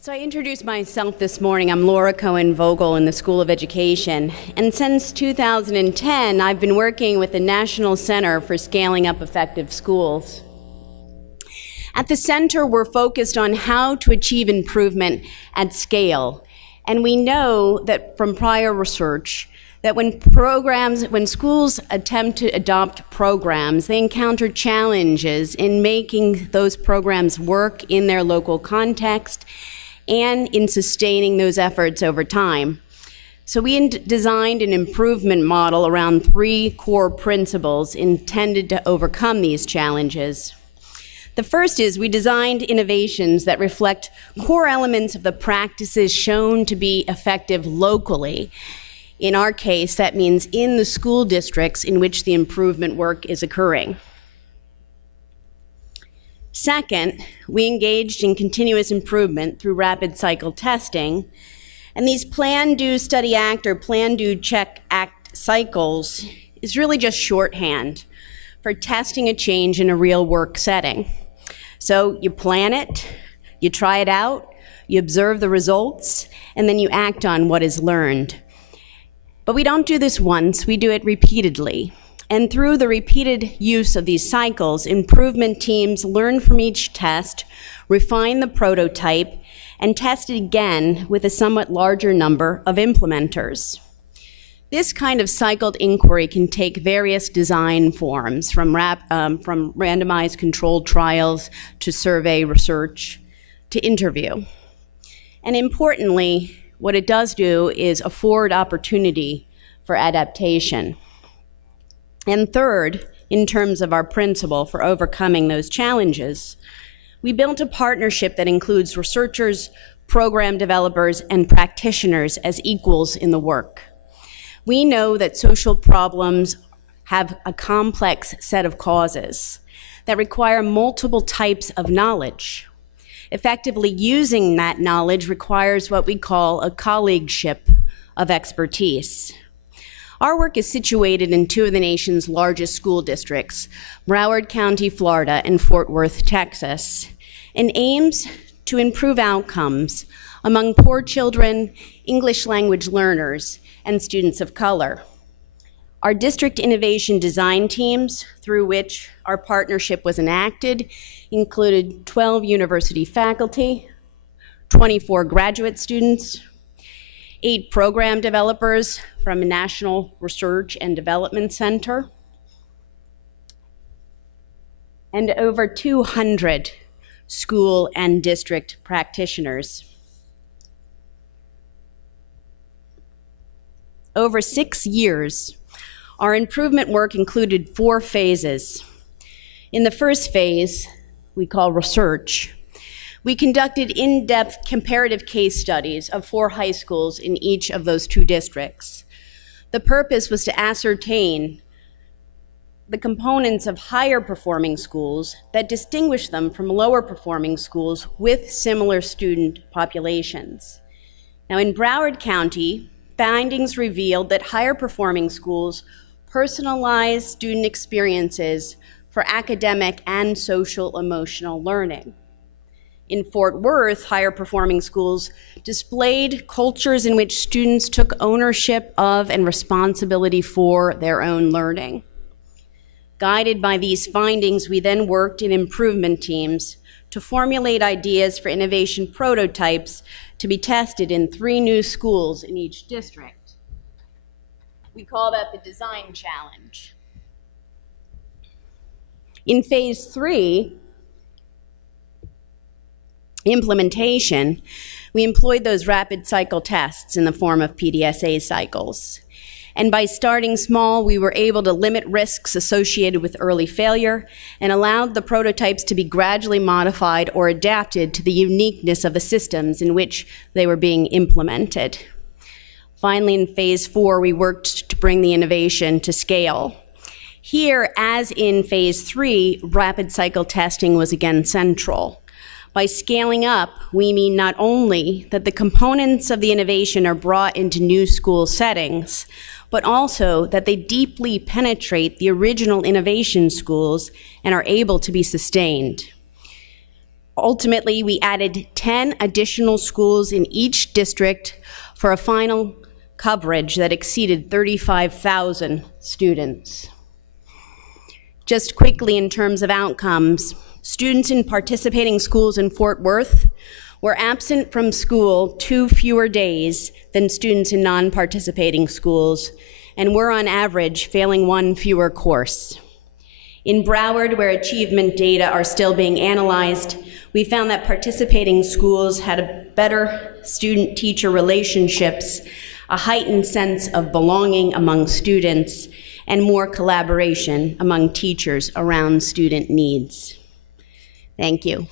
So I introduced myself this morning. I'm Lora Cohen Vogel in the School of Education. And since 2010, I've been working with the National Center for Scaling Up Effective Schools. At the center, we're focused on how to achieve improvement at scale. And we know that from prior research that when schools attempt to adopt programs, they encounter challenges in making those programs work in their local context and in sustaining those efforts over time. So we designed an improvement model around 3 core principles intended to overcome these challenges. The first is we designed innovations that reflect core elements of the practices shown to be effective locally. In our case, that means in the school districts in which the improvement work is occurring. Second, we engaged in continuous improvement through rapid cycle testing. And these plan, do, study, act, or plan, do, check, act cycles is really just shorthand for testing a change in a real work setting. So you plan it, you try it out, you observe the results, and then you act on what is learned. But we don't do this once, we do it repeatedly. And through the repeated use of these cycles, improvement teams learn from each test, refine the prototype, and test it again with a somewhat larger number of implementers. This kind of cycled inquiry can take various design forms, from randomized controlled trials to survey research to interview. And importantly, what it does do is afford opportunity for adaptation. And third, in terms of our principle for overcoming those challenges, we built a partnership that includes researchers, program developers, and practitioners as equals in the work. We know that social problems have a complex set of causes that require multiple types of knowledge. Effectively using that knowledge requires what we call a colleagueship of expertise. Our work is situated in 2 of the nation's largest school districts, Broward County, Florida, and Fort Worth, Texas, and aims to improve outcomes among poor children, English language learners, and students of color. Our district innovation design teams, through which our partnership was enacted, included 12 university faculty, 24 graduate students, 8 program developers from a National Research and Development Center, and over 200 school and district practitioners. Over 6 years, our improvement work included 4 phases. In the first phase, we call research, we conducted in-depth comparative case studies of 4 high schools in each of those 2 districts. The purpose was to ascertain the components of higher performing schools that distinguish them from lower performing schools with similar student populations. Now, in Broward County, findings revealed that higher performing schools personalize student experiences for academic and social emotional learning. In Fort Worth, higher performing schools displayed cultures in which students took ownership of and responsibility for their own learning. Guided by these findings, we then worked in improvement teams to formulate ideas for innovation prototypes to be tested in 3 new schools in each district. We call that the design challenge. In phase 3, implementation, we employed those rapid cycle tests in the form of PDSA cycles. And by starting small, we were able to limit risks associated with early failure and allowed the prototypes to be gradually modified or adapted to the uniqueness of the systems in which they were being implemented. Finally, in phase 4, we worked to bring the innovation to scale. Here, as in phase 3, rapid cycle testing was again central. By scaling up, we mean not only that the components of the innovation are brought into new school settings, but also that they deeply penetrate the original innovation schools and are able to be sustained. Ultimately, we added 10 additional schools in each district for a final coverage that exceeded 35,000 students. Just quickly in terms of outcomes, students in participating schools in Fort Worth were absent from school 2 fewer days than students in non-participating schools, and were on average failing 1 fewer course. In Broward, where achievement data are still being analyzed, we found that participating schools had a better student-teacher relationships, a heightened sense of belonging among students, and more collaboration among teachers around student needs. Thank you.